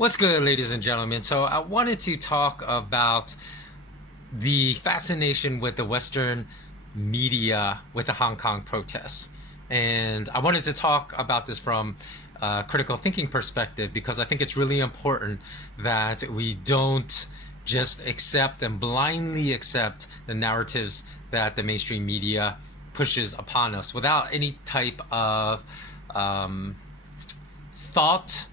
What's good, ladies and gentlemen? So I wanted to talk about the fascination with the Western media with the Hong Kong protests. And I wanted to talk about this from a critical thinking perspective because I think it's really important that we don't just accept and blindly accept the narratives that the mainstream media pushes upon us without any type of thought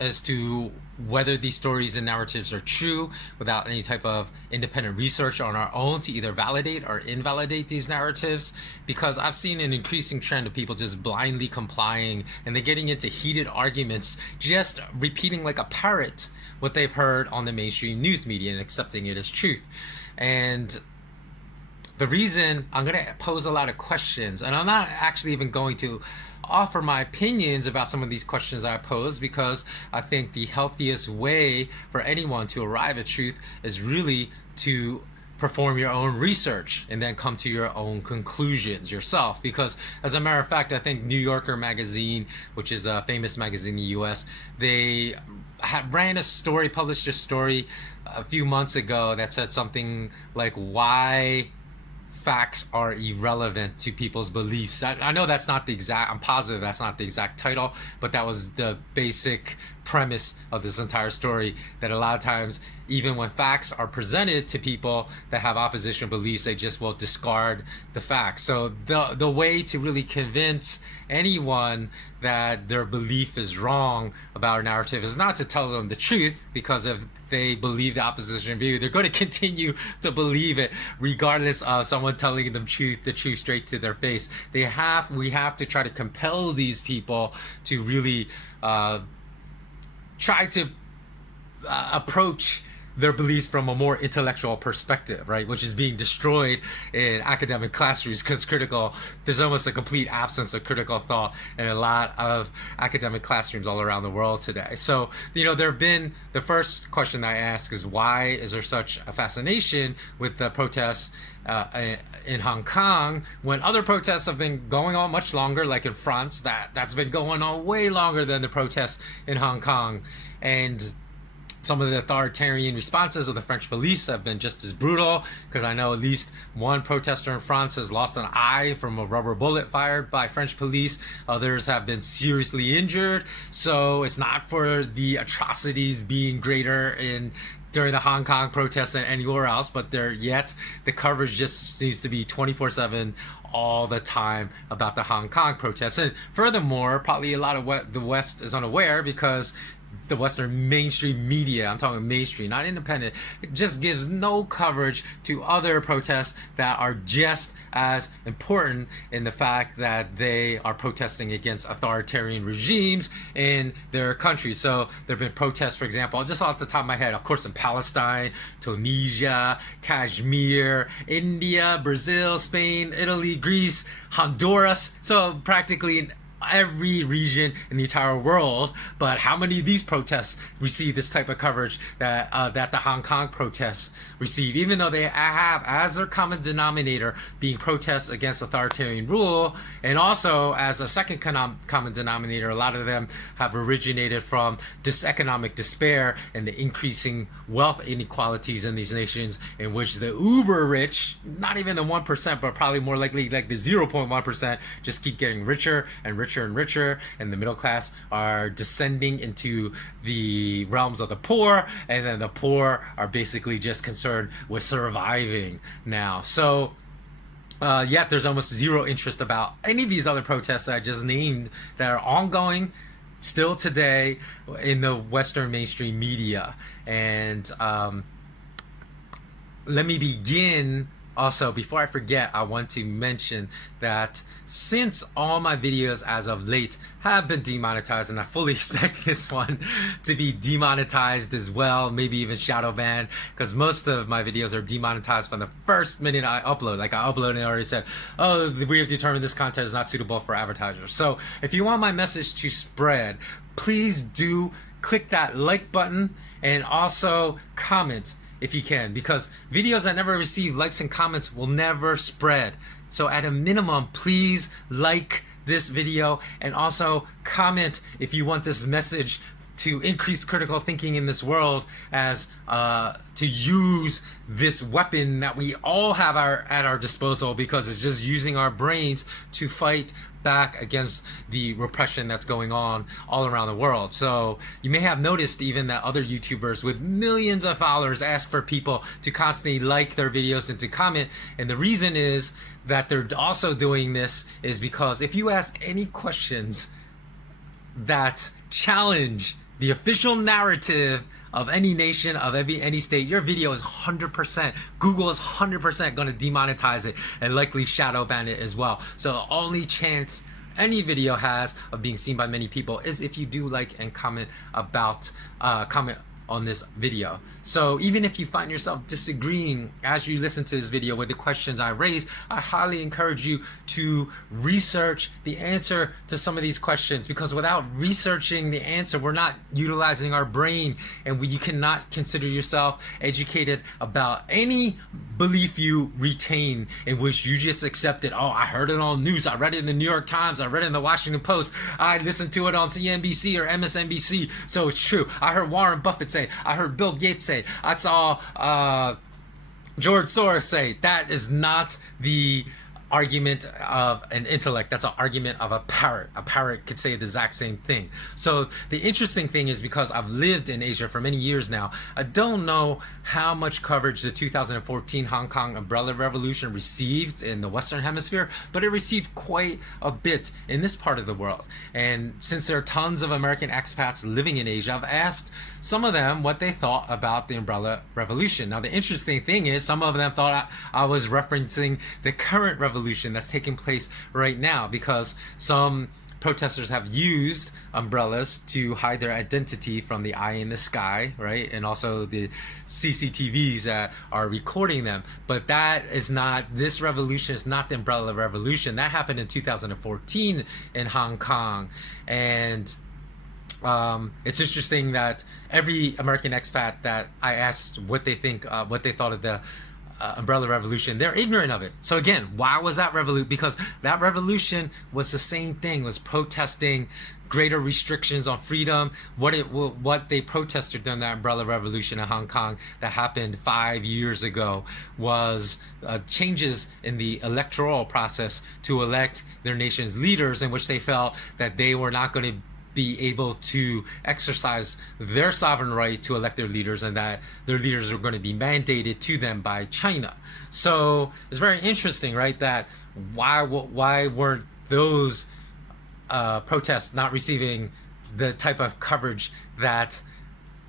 as to whether these stories and narratives are true, without any type of independent research on our own to either validate or invalidate these narratives. Because I've seen an increasing trend of people just blindly complying, and they're getting into heated arguments, just repeating like a parrot what they've heard on the mainstream news media and accepting it as truth. And the reason I'm going to pose a lot of questions, and I'm not actually even going to offer my opinions about some of these questions I pose, because I think the healthiest way for anyone to arrive at truth is really to perform your own research and then come to your own conclusions yourself. Because as a matter of fact, I think New Yorker magazine, which is a famous magazine in the US, they ran a story, published a story a few months ago that said something like why facts are irrelevant to people's beliefs. I know that's not the exact, I'm positive that's not the exact title, but that was the basic premise of this entire story, that a lot of times, even when facts are presented to people that have opposition beliefs, they just will discard the facts. So the way to really convince anyone that their belief is wrong about a narrative is not to tell them the truth, because if they believe the opposition view, they're going to continue to believe it regardless of someone telling them the truth straight to their face. We have to try to compel these people to really try to approach their beliefs from a more intellectual perspective, right? Which is being destroyed in academic classrooms, because there's almost a complete absence of critical thought in a lot of academic classrooms all around the world today. So, the first question I ask is, why is there such a fascination with the protests in Hong Kong when other protests have been going on much longer, like in France, that's been going on way longer than the protests in Hong Kong. And some of the authoritarian responses of the French police have been just as brutal, because I know at least one protester in France has lost an eye from a rubber bullet fired by French police. Others have been seriously injured. So it's not for the atrocities being greater during the Hong Kong protests than anywhere else, but yet the coverage just seems to be 24/7 all the time about the Hong Kong protests. And furthermore, probably a lot of the West is unaware, because the Western mainstream media, I'm talking mainstream, not independent, it just gives no coverage to other protests that are just as important in the fact that they are protesting against authoritarian regimes in their country. So there have been protests, for example, just off the top of my head, of course, in Palestine, Tunisia, Kashmir, India, Brazil, Spain, Italy, Greece, Honduras. So practically in every region in the entire world. But how many of these protests receive this type of coverage that the Hong Kong protests receive, even though they have as their common denominator being protests against authoritarian rule, and also as a second common denominator, a lot of them have originated from this economic despair and the increasing wealth inequalities in these nations, in which the uber rich, not even the 1%, but probably more likely like the 0.1%, just keep getting richer and richer and richer, and the middle class are descending into the realms of the poor, and then the poor are basically just concerned with surviving now. So yet there's almost zero interest about any of these other protests that I just named that are ongoing still today in the Western mainstream media. And let me begin. Also, before I forget, I want to mention that since all my videos as of late have been demonetized, and I fully expect this one to be demonetized as well, maybe even shadow banned, because most of my videos are demonetized from the first minute I upload. Like I uploaded and already said, oh, we have determined this content is not suitable for advertisers. So if you want my message to spread, please do click that like button and also comment if you can, because videos that never receive likes and comments will never spread. So at a minimum, please like this video and also comment if you want this message to increase critical thinking in this world as to use this weapon that we all have at our disposal, because it's just using our brains to fight back against the repression that's going on all around the world. So you may have noticed even that other YouTubers with millions of followers ask for people to constantly like their videos and to comment. And the reason is that they're also doing this is because if you ask any questions that challenge the official narrative of any nation, of any state, your video is 100%, Google is 100% going to demonetize it and likely shadow ban it as well. So the only chance any video has of being seen by many people is if you do like and comment about, comment on this video. So even if you find yourself disagreeing as you listen to this video with the questions I raised, I highly encourage you to research the answer to some of these questions, because without researching the answer, we're not utilizing our brain, and you cannot consider yourself educated about any belief you retain in which you just accepted. Oh, I heard it on news, I read it in the New York Times, I read it in the Washington Post, I listened to it on CNBC or MSNBC, so it's true. I heard Warren Buffett say, I heard Bill Gates say, I saw George Soros say. That is not the argument of an intellect. That's an argument of a parrot. A parrot could say the exact same thing. So the interesting thing is, because I've lived in Asia for many years now, I don't know how much coverage the 2014 Hong Kong umbrella revolution received in the Western Hemisphere, but it received quite a bit in this part of the world. And since there are tons of American expats living in Asia, I've asked some of them what they thought about the umbrella revolution. Now, the interesting thing is, some of them thought I was referencing the current revolution that's taking place right now, because some protesters have used umbrellas to hide their identity from the eye in the sky, right? And also the CCTVs that are recording them. But that is not, this revolution is not the umbrella revolution. That happened in 2014 in Hong Kong. And it's interesting that every American expat that I asked what they think, what they thought of the umbrella revolution, they're ignorant of it. So again, why was that revolution? Because that revolution was the same thing, was protesting greater restrictions on freedom. What they protested during that umbrella revolution in Hong Kong that happened 5 years ago was changes in the electoral process to elect their nation's leaders, in which they felt that they were not going to be able to exercise their sovereign right to elect their leaders, and that their leaders are going to be mandated to them by China. So it's very interesting, right, that why weren't those protests not receiving the type of coverage that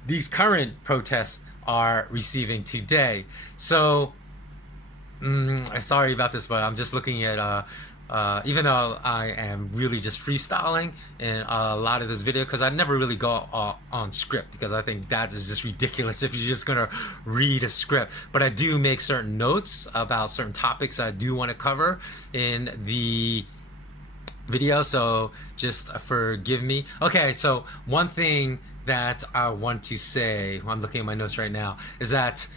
these current protests are receiving today? So sorry about this, but I'm just looking at even though I am really just freestyling in a lot of this video, because I never really go on script, because I think that is just ridiculous if you're just gonna read a script. But I do make certain notes about certain topics I do want to cover in the video, so just forgive me. Okay, so one thing that I want to say, I'm looking at my notes right now, is that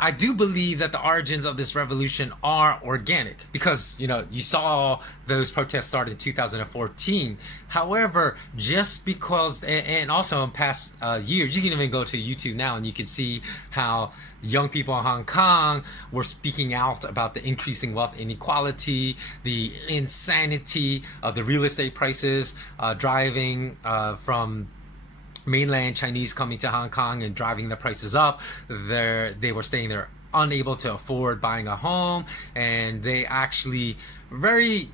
I do believe that the origins of this revolution are organic, because, you know, you saw those protests start in 2014. However, just because, and also in past years, you can even go to YouTube now and you can see how young people in Hong Kong were speaking out about the increasing wealth inequality, the insanity of the real estate prices, driving from mainland Chinese coming to Hong Kong and driving the prices up. They were staying there unable to afford buying a home, and they actually very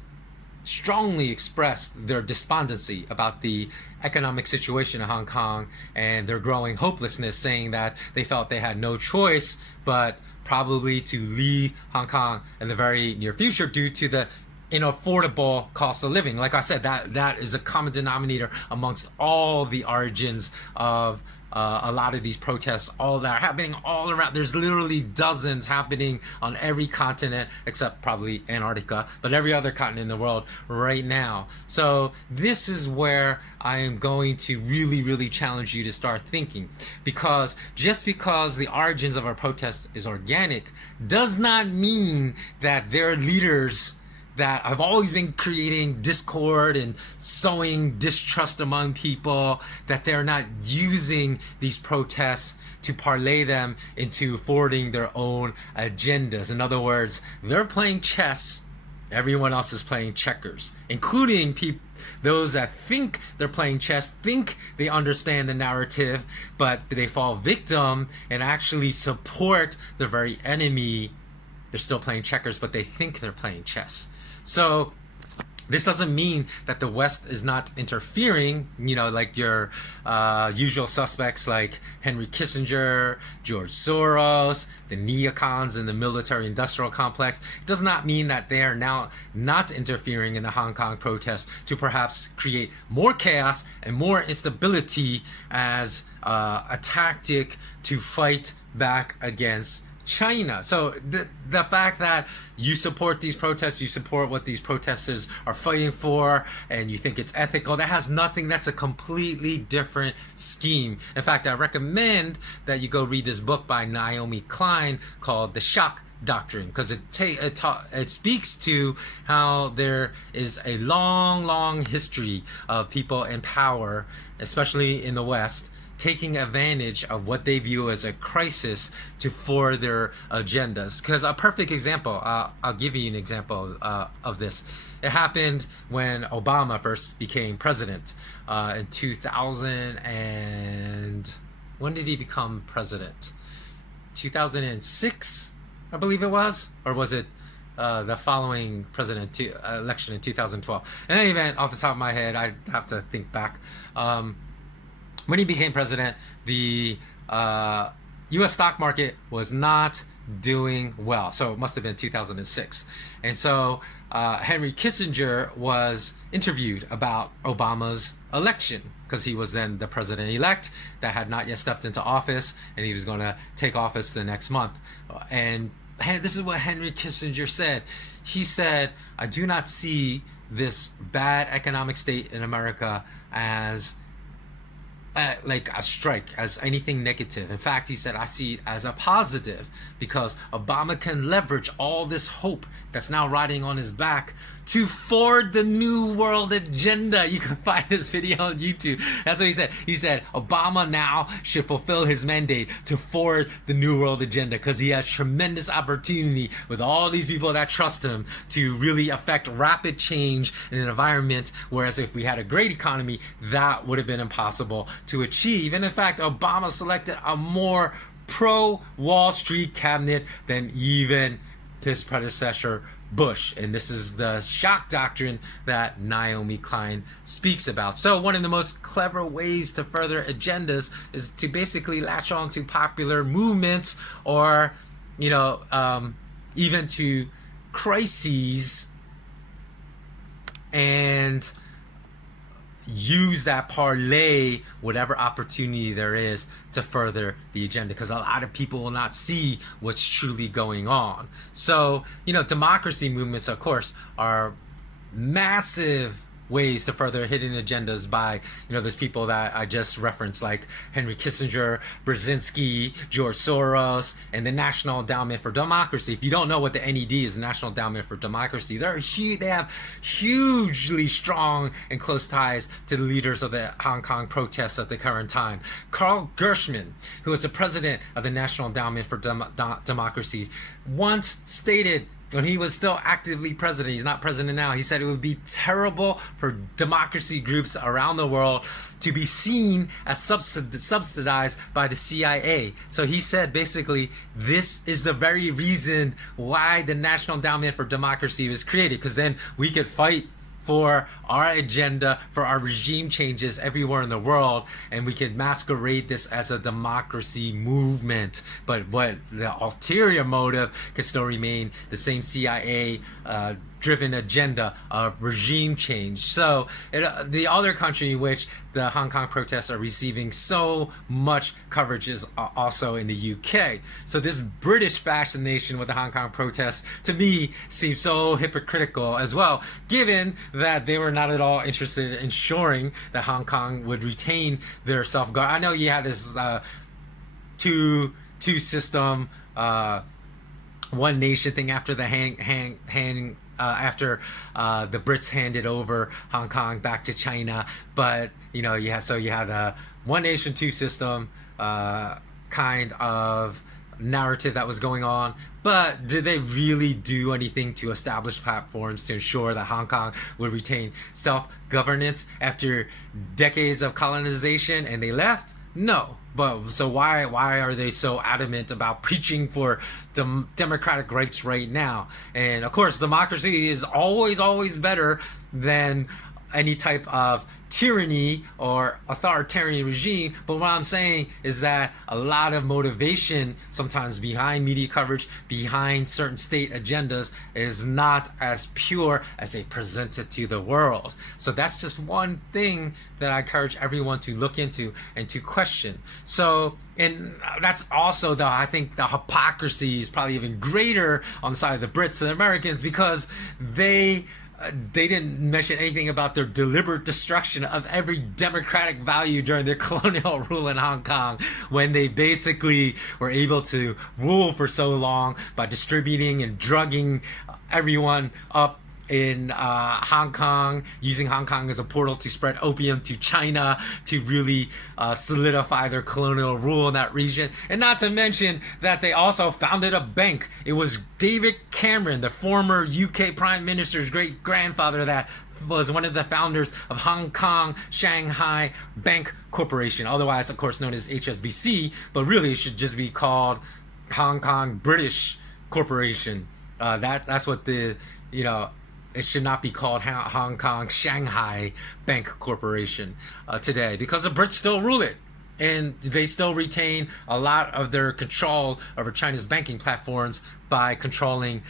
strongly expressed their despondency about the economic situation in Hong Kong and their growing hopelessness, saying that they felt they had no choice but probably to leave Hong Kong in the very near future due to the inaffordable cost of living. Like I said, that is a common denominator amongst all the origins of a lot of these protests, all that are happening all around. There's literally dozens happening on every continent except probably Antarctica, but every other continent in the world right now. So this is where I am going to really challenge you to start thinking, because just because the origins of our protest is organic does not mean that their leaders that have always been creating discord and sowing distrust among people, that they're not using these protests to parlay them into forwarding their own agendas. In other words, they're playing chess, everyone else is playing checkers, including those that think they're playing chess, think they understand the narrative, but they fall victim and actually support the very enemy. They're still playing checkers, but they think they're playing chess. So this doesn't mean that the West is not interfering, like your usual suspects like Henry Kissinger, George Soros, the neocons in the military-industrial complex. It does not mean that they are now not interfering in the Hong Kong protests to perhaps create more chaos and more instability as a tactic to fight back against China. So the fact that you support these protests, you support what these protesters are fighting for, and you think it's ethical, that has nothing. That's a completely different scheme. In fact, I recommend that you go read this book by Naomi Klein called The Shock Doctrine, because it speaks to how there is a long history of people in power, especially in the West, taking advantage of what they view as a crisis to forward their agendas. Because a perfect example, I'll give you an example of this. It happened when Obama first became president in 2000 and when did he become president? 2006, I believe it was, or was it the following president election in 2012? In any event, off the top of my head, I have to think back. When he became president, the U.S. stock market was not doing well. So it must have been 2006. And so Henry Kissinger was interviewed about Obama's election, because he was then the president-elect that had not yet stepped into office, and he was going to take office the next month. And this is what Henry Kissinger said. He said, "I do not see this bad economic state in America as like a strike, as anything negative. In fact," he said, "I see it as a positive, because Obama can leverage all this hope that's now riding on his back to forward the New World Agenda." You can find this video on YouTube. That's what he said. He said Obama now should fulfill his mandate to forward the New World Agenda, because he has tremendous opportunity with all these people that trust him to really affect rapid change in an environment, whereas if we had a great economy, that would have been impossible to achieve. And in fact, Obama selected a more pro-Wall Street cabinet than even his predecessor, Bush. And this is the shock doctrine that Naomi Klein speaks about. So one of the most clever ways to further agendas is to basically latch on to popular movements, or even to crises, and use that parlay whatever opportunity there is to further the agenda, because a lot of people will not see what's truly going on. So, democracy movements, of course, are massive ways to further hidden agendas by, there's people that I just referenced, like Henry Kissinger, Brzezinski, George Soros, and the National Endowment for Democracy. If you don't know what the NED is, the National Endowment for Democracy, they have hugely strong and close ties to the leaders of the Hong Kong protests at the current time. Carl Gershman, who was the president of the National Endowment for Democracy, once stated, when he was still actively president, he's not president now, he said it would be terrible for democracy groups around the world to be seen as subsidized by the CIA. So he said basically this is the very reason why the National Endowment for Democracy was created, because then we could fight for our agenda, for our regime changes everywhere in the world, and we can masquerade this as a democracy movement. But what the ulterior motive can still remain the same CIA driven agenda of regime change. So the other country in which the Hong Kong protests are receiving so much coverage is also in the UK. So this British fascination with the Hong Kong protests, to me, seems so hypocritical as well, given that they were not at all interested in ensuring that Hong Kong would retain their self-guard. I know you have this two system, one nation thing after the after the Brits handed over Hong Kong back to China. But you had a one nation, two system kind of narrative that was going on. But did they really do anything to establish platforms to ensure that Hong Kong would retain self-governance after decades of colonization and they left? No. But so why are they so adamant about preaching for democratic rights right now? And of course, democracy is always better than any type of tyranny or authoritarian regime. But what I'm saying is that a lot of motivation sometimes behind media coverage, behind certain state agendas, is not as pure as they present it to the world. So that's just one thing that I encourage everyone to look into and to question. So, and that's also I think the hypocrisy is probably even greater on the side of the Brits and Americans, because they didn't mention anything about their deliberate destruction of every democratic value during their colonial rule in Hong Kong, when they basically were able to rule for so long by distributing and drugging everyone up in Hong Kong, using Hong Kong as a portal to spread opium to China to really solidify their colonial rule in that region. And not to mention that they also founded a bank. It was David Cameron, the former UK Prime Minister's great grandfather, that was one of the founders of Hong Kong Shanghai Bank Corporation, otherwise of course known as HSBC, but really it should just be called Hong Kong British Corporation. That's what it should not be called Hong Kong Shanghai Bank Corporation today, because the Brits still rule it. And they still retain a lot of their control over China's banking platforms by controlling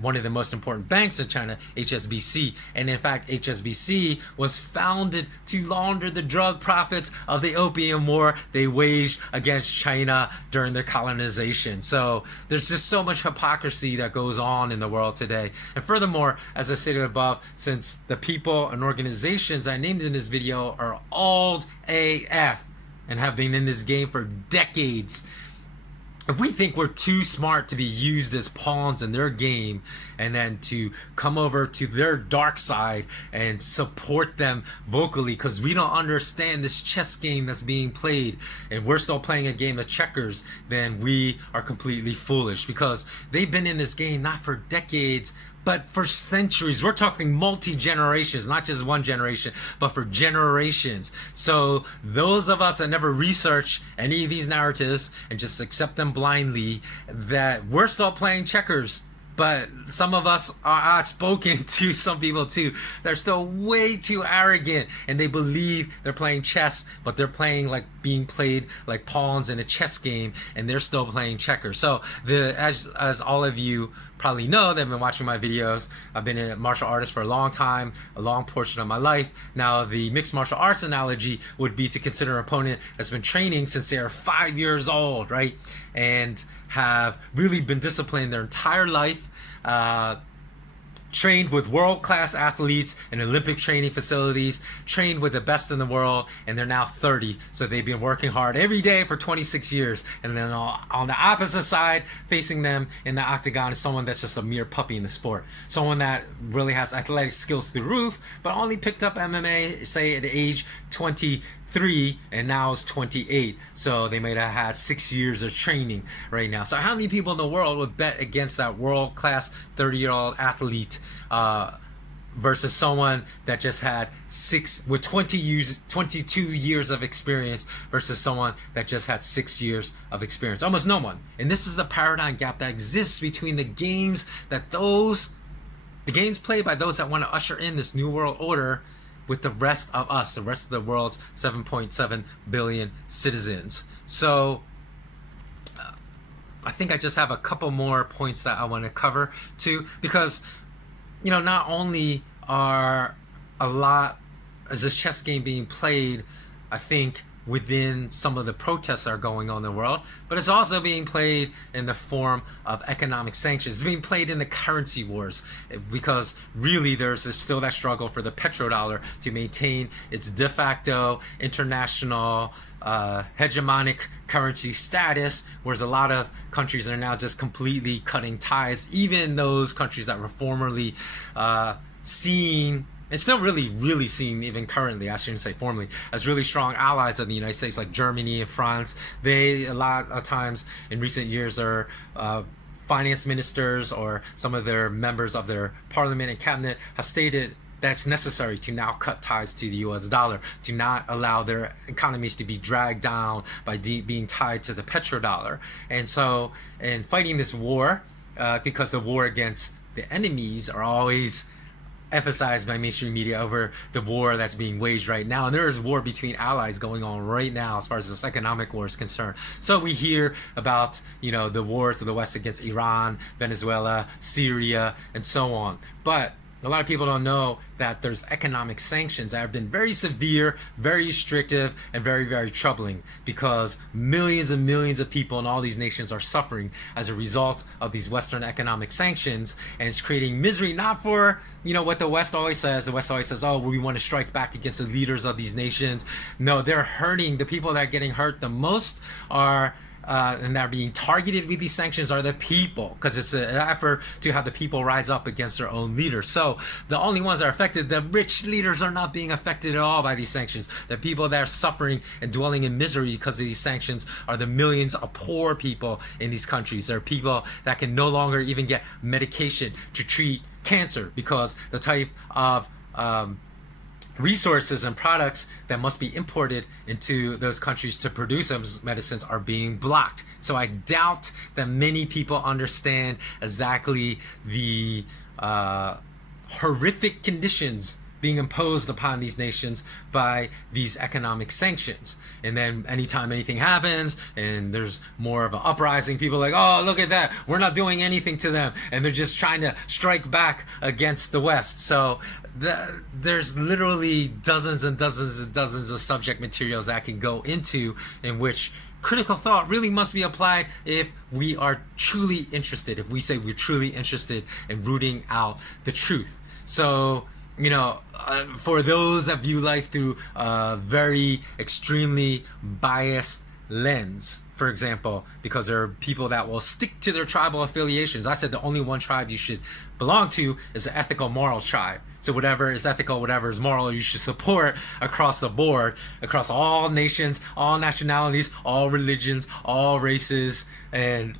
one of the most important banks in China, HSBC. And in fact, HSBC was founded to launder the drug profits of the opium war they waged against China during their colonization. So there's just so much hypocrisy that goes on in the world today. And furthermore, as I stated above, since the people and organizations I named in this video are old AF and have been in this game for decades, if we think we're too smart to be used as pawns in their game and then to come over to their dark side and support them vocally because we don't understand this chess game that's being played and we're still playing a game of checkers, then we are completely foolish, because they've been in this game not for decades but for centuries. We're talking multi-generations, not just one generation, but for generations. So those of us that never research any of these narratives and just accept them blindly, that we're still playing checkers. But some of us are outspoken to some people too. They're still way too arrogant and they believe they're playing chess, but they're being played like pawns in a chess game, and they're still playing checkers. So as all of you probably know that have been watching my videos, I've been a martial artist for a long time, a long portion of my life. Now, the mixed martial arts analogy would be to consider an opponent that's been training since they are 5 years old, right? And have really been disciplined their entire life, trained with world-class athletes in Olympic training facilities, trained with the best in the world, and they're now 30. So they've been working hard every day for 26 years. And then on the opposite side, facing them in the octagon, is someone that's just a mere puppy in the sport. Someone that really has athletic skills through the roof, but only picked up MMA, say, at age 23, and now is 28. So they might have had 6 years of training right now. So how many people in the world would bet against that world-class 30-year-old athlete versus someone that just had 22 years of experience versus someone that just had 6 years of experience? Almost no one. And this is the paradigm gap that exists between the games played by those that want to usher in this new world order with the rest of us, the rest of the world's 7.7 billion citizens. So I think I just have a couple more points that I want to cover too, because not only is this chess game being played, I think, within some of the protests that are going on in the world, but it's also being played in the form of economic sanctions. It's being played in the currency wars, because really there's still that struggle for the petrodollar to maintain its de facto international hegemonic currency status, whereas a lot of countries are now just completely cutting ties. Even those countries that were formerly seen, and still really seen even currently, I shouldn't say formally, as really strong allies of the United States, like Germany and France. They, a lot of times in recent years, are finance ministers or some of their members of their parliament and cabinet have stated that's necessary to now cut ties to the US dollar, to not allow their economies to be dragged down by being tied to the petrodollar. And so, in fighting this war, because the war against the enemies are always emphasized by mainstream media over the war that's being waged right now. And there is war between allies going on right now as far as this economic war is concerned. So we hear about, the wars of the West against Iran, Venezuela, Syria, and so on. But a lot of people don't know that there's economic sanctions that have been very severe, very restrictive, and very troubling, because millions and millions of people in all these nations are suffering as a result of these Western economic sanctions, and it's creating misery not for, what the West always says. The West always says, oh, we want to strike back against the leaders of these nations. No, they're hurting. The people that are getting hurt the most are and that are being targeted with these sanctions are the people, because it's an effort to have the people rise up against their own leaders. So the only ones that are affected, the rich leaders, are not being affected at all by these sanctions. The people that are suffering and dwelling in misery because of these sanctions are the millions of poor people in these countries. There are people that can no longer even get medication to treat cancer because the type of resources and products that must be imported into those countries to produce those medicines are being blocked. So I doubt that many people understand exactly the horrific conditions being imposed upon these nations by these economic sanctions. And then anytime anything happens and there's more of an uprising, people are like, oh, look at that, we're not doing anything to them, and they're just trying to strike back against the West. So there's literally dozens and dozens and dozens of subject materials that can go into in which critical thought really must be applied if we are truly interested, if we say we're truly interested in rooting out the truth. So for those that view life through a very extremely biased lens, for example, because there are people that will stick to their tribal affiliations. I said the only one tribe you should belong to is the ethical moral tribe. So whatever is ethical, whatever is moral, you should support across the board, across all nations, all nationalities, all religions, all races, and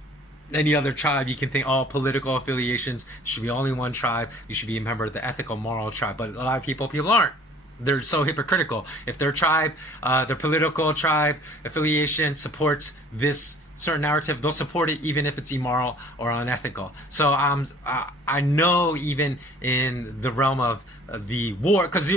any other tribe you can think, all political affiliations. Should be only one tribe. You should be a member of the ethical moral tribe. But a lot of people aren't. They're so hypocritical. If their tribe, their political tribe affiliation supports this certain narrative, they'll support it even if it's immoral or unethical. So I know even in the realm of the war, because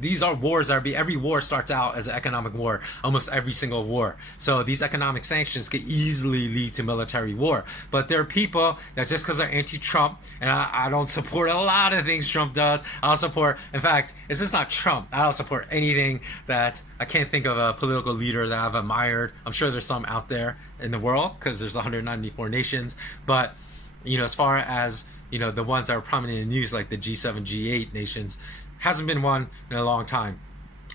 these are wars that every war starts out as an economic war, almost every single war. So these economic sanctions could easily lead to military war. But there are people that just because they're anti-Trump, and I don't support a lot of things Trump does. I'll support, in fact, it's just not Trump. I don't support anything that, I can't think of a political leader that I've admired. I'm sure there's some out there in the world because there's 194 nations. But, as far as, the ones that are prominent in the news, like the G7, G8 nations, hasn't been one in a long time.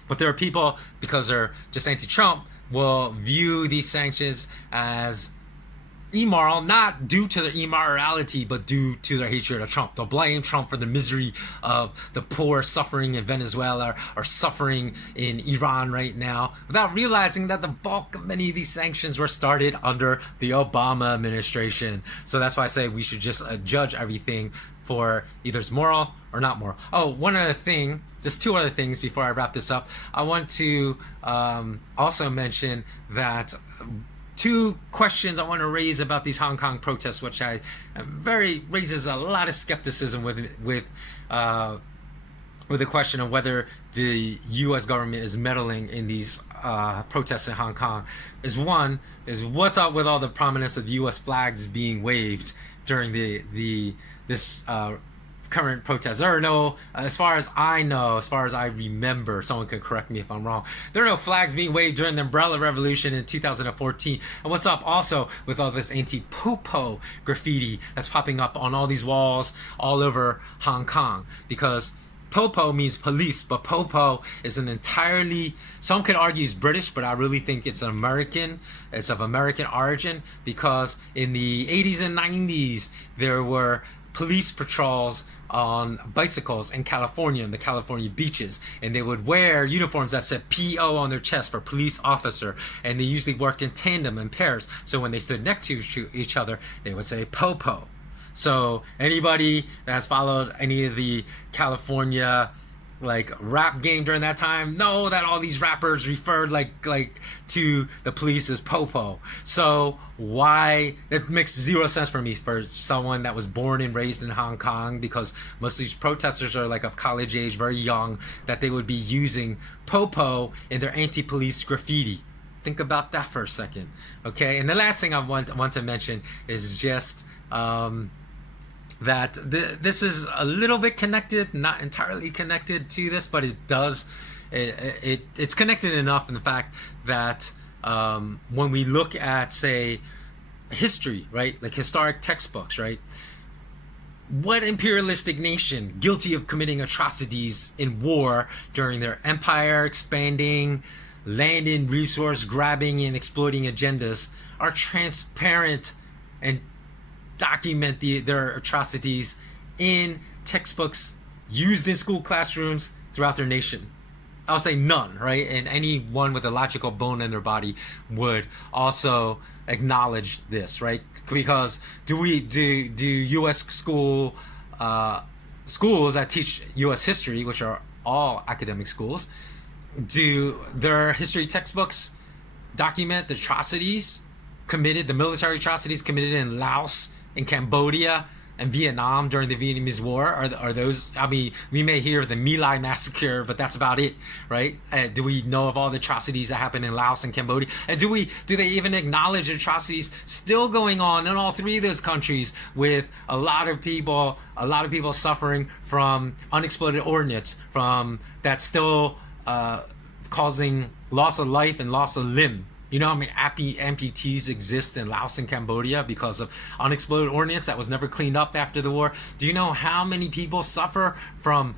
But there are people, because they're just anti-Trump, will view these sanctions as immoral, not due to their immorality, but due to their hatred of Trump. They'll blame Trump for the misery of the poor suffering in Venezuela or suffering in Iran right now, without realizing that the bulk of many of these sanctions were started under the Obama administration. So that's why I say we should just judge everything for either it's moral or not moral. Oh, one other thing, just two other things before I wrap this up. I want to also mention that two questions I want to raise about these Hong Kong protests, which raises a lot of skepticism with the question of whether the U.S. government is meddling in these protests in Hong Kong. One is what's up with all the prominence of the U.S. flags being waved during this current protests. There are no, as far as I know, as far as I remember, someone can correct me if I'm wrong, there are no flags being waved during the Umbrella Revolution in 2014. And what's up also with all this anti-popo graffiti that's popping up on all these walls all over Hong Kong? Because Popo means police, but Popo is an entirely, some could argue is British, but I really think it's American. It's of American origin because in the 80s and 90s, there were police patrols on bicycles in California, in the California beaches, and they would wear uniforms that said PO on their chest for police officer, and they usually worked in tandem in pairs. So when they stood next to each other, they would say Popo. So anybody that has followed any of the California like rap game during that time know that all these rappers referred like to the police as Popo. So why it makes zero sense for me for someone that was born and raised in Hong Kong, because most of these protesters are like of college age, very young, that they would be using Popo in their anti-police graffiti. Think about that for a second, okay? And the last thing I want to mention is just that this is a little bit connected, not entirely connected to this, but it does, it's connected enough in the fact that when we look at, say, history, right, like historic textbooks, right, what imperialistic nation guilty of committing atrocities in war during their empire expanding, land and resource grabbing and exploiting agendas are transparent and document their atrocities in textbooks used in school classrooms throughout their nation? I'll say none, right? And anyone with a logical bone in their body would also acknowledge this, right? Because do U.S. schools that teach U.S. history, which are all academic schools, do their history textbooks document the atrocities committed, the military atrocities committed in Laos, in Cambodia, and Vietnam during the Vietnamese War? Are those, I mean, we may hear of the My Lai massacre, but that's about it, right? Do we know of all the atrocities that happened in Laos and Cambodia? And do they even acknowledge atrocities still going on in all three of those countries, with a lot of people suffering from unexploded ordnance, from that's still causing loss of life and loss of limb? You know how many amputees exist in Laos and Cambodia because of unexploded ordnance that was never cleaned up after the war? Do you know how many people suffer from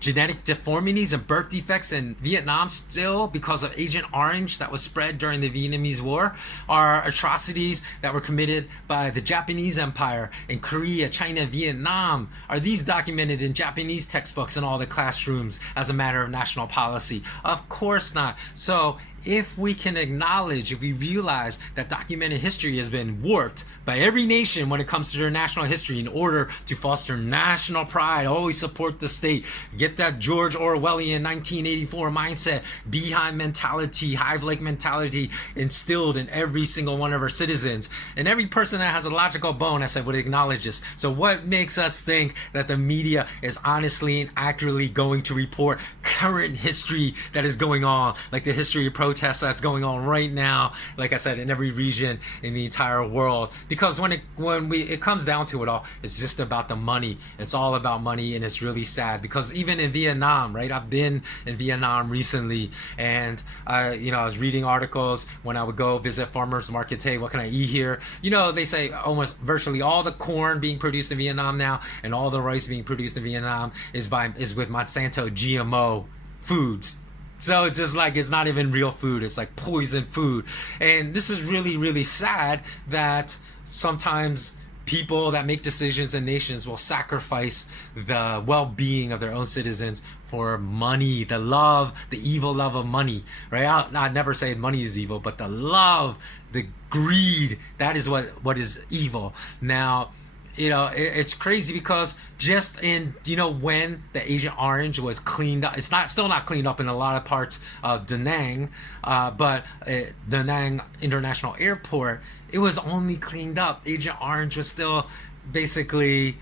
genetic deformities and birth defects in Vietnam still because of Agent Orange that was spread during the Vietnamese War? Are atrocities that were committed by the Japanese Empire in Korea, China, Vietnam, are these documented in Japanese textbooks in all the classrooms as a matter of national policy? Of course not. So if we can acknowledge, if we realize that documented history has been warped by every nation when it comes to their national history in order to foster national pride, always support the state, get that George Orwellian 1984 mindset, beehive mentality, hive-like mentality instilled in every single one of our citizens, and every person that has a logical bone, I said, would acknowledge this. So what makes us think that the media is honestly and accurately going to report current history that is going on, like the history of protests that's going on right now, like I said, in every region in the entire world? Because when it comes down to it all, it's just about the money. It's all about money, and it's really sad because even in Vietnam, right? I've been in Vietnam recently, and I was reading articles when I would go visit farmers markets. Hey, what can I eat here? They say almost virtually all the corn being produced in Vietnam now and all the rice being produced in Vietnam is with Monsanto GMO foods. So it's just like, it's not even real food. It's like poison food. And this is really, really sad that sometimes people that make decisions in nations will sacrifice the well-being of their own citizens for money, the evil love of money, right? I'd never say money is evil, but the love, the greed, that is what is evil. Now, it's crazy because just in, when the Agent Orange was cleaned up, it's still not cleaned up in a lot of parts of Da Nang, but Da Nang International Airport, it was only cleaned up. Agent Orange was still basically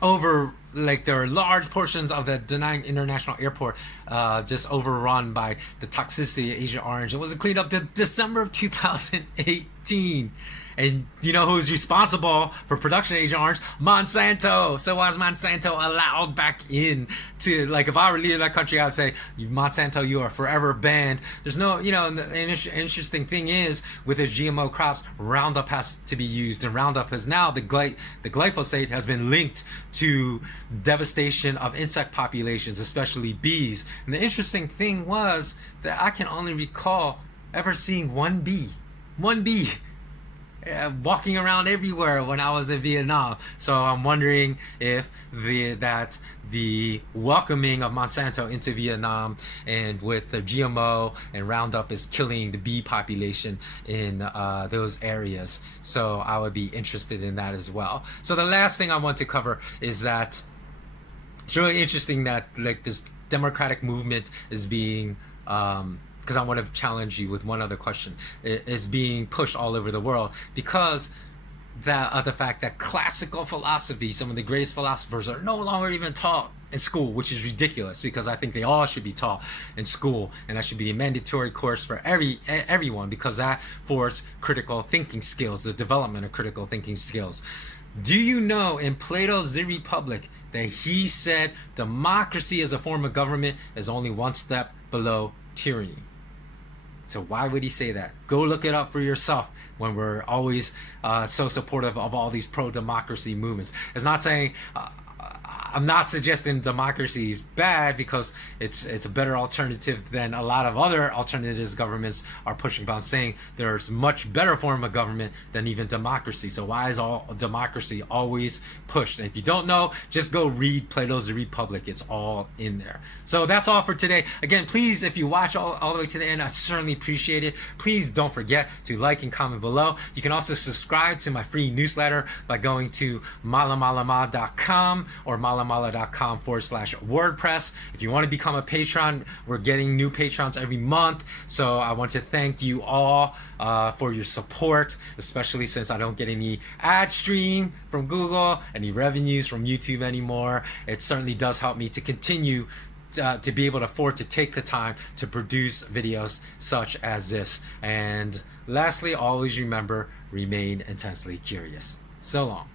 over, like there are large portions of the Da Nang International Airport just overrun by the toxicity of Agent Orange. It wasn't cleaned up to December of 2018. 2015. And you know who's responsible for production of Agent Orange? Monsanto. So why is Monsanto allowed back in to, like, if I were leader of that country, I would say, Monsanto, you are forever banned. There's no, you know, and the interesting thing is, with his GMO crops, Roundup has to be used. And Roundup has now, the glyphosate has been linked to devastation of insect populations, especially bees. And the interesting thing was that I can only recall ever seeing one bee walking around everywhere when I was in Vietnam. So I'm wondering if the welcoming of Monsanto into Vietnam and with the GMO and Roundup is killing the bee population in those areas. So I would be interested in that as well. So the last thing I want to cover is that it's really interesting that, like, this democratic movement is being because I want to challenge you with one other question, is being pushed all over the world because of the fact that classical philosophy, some of the greatest philosophers, are no longer even taught in school, which is ridiculous, because I think they all should be taught in school, and that should be a mandatory course for everyone, because that forces critical thinking skills, the development of critical thinking skills. Do you know, in Plato's The Republic, that he said democracy as a form of government is only one step below tyranny? So why would he say that? Go look it up for yourself when we're always so supportive of all these pro-democracy movements. It's not saying... I'm not suggesting democracy is bad, because it's a better alternative than a lot of other alternatives governments are pushing. But I'm saying there's much better form of government than even democracy. So why is all democracy always pushed? And if you don't know, just go read Plato's The Republic. It's all in there. So that's all for today. Again, please, if you watch all the way to the end, I certainly appreciate it. Please don't forget to like and comment below. You can also subscribe to my free newsletter by going to malamalama.com or malamala.com/WordPress. If you want to become a patron, we're getting new patrons every month. So I want to thank you all for your support, especially since I don't get any ad stream from Google, any revenues from YouTube anymore. It certainly does help me to continue to be able to afford to take the time to produce videos such as this. And lastly, always remember, remain intensely curious. So long.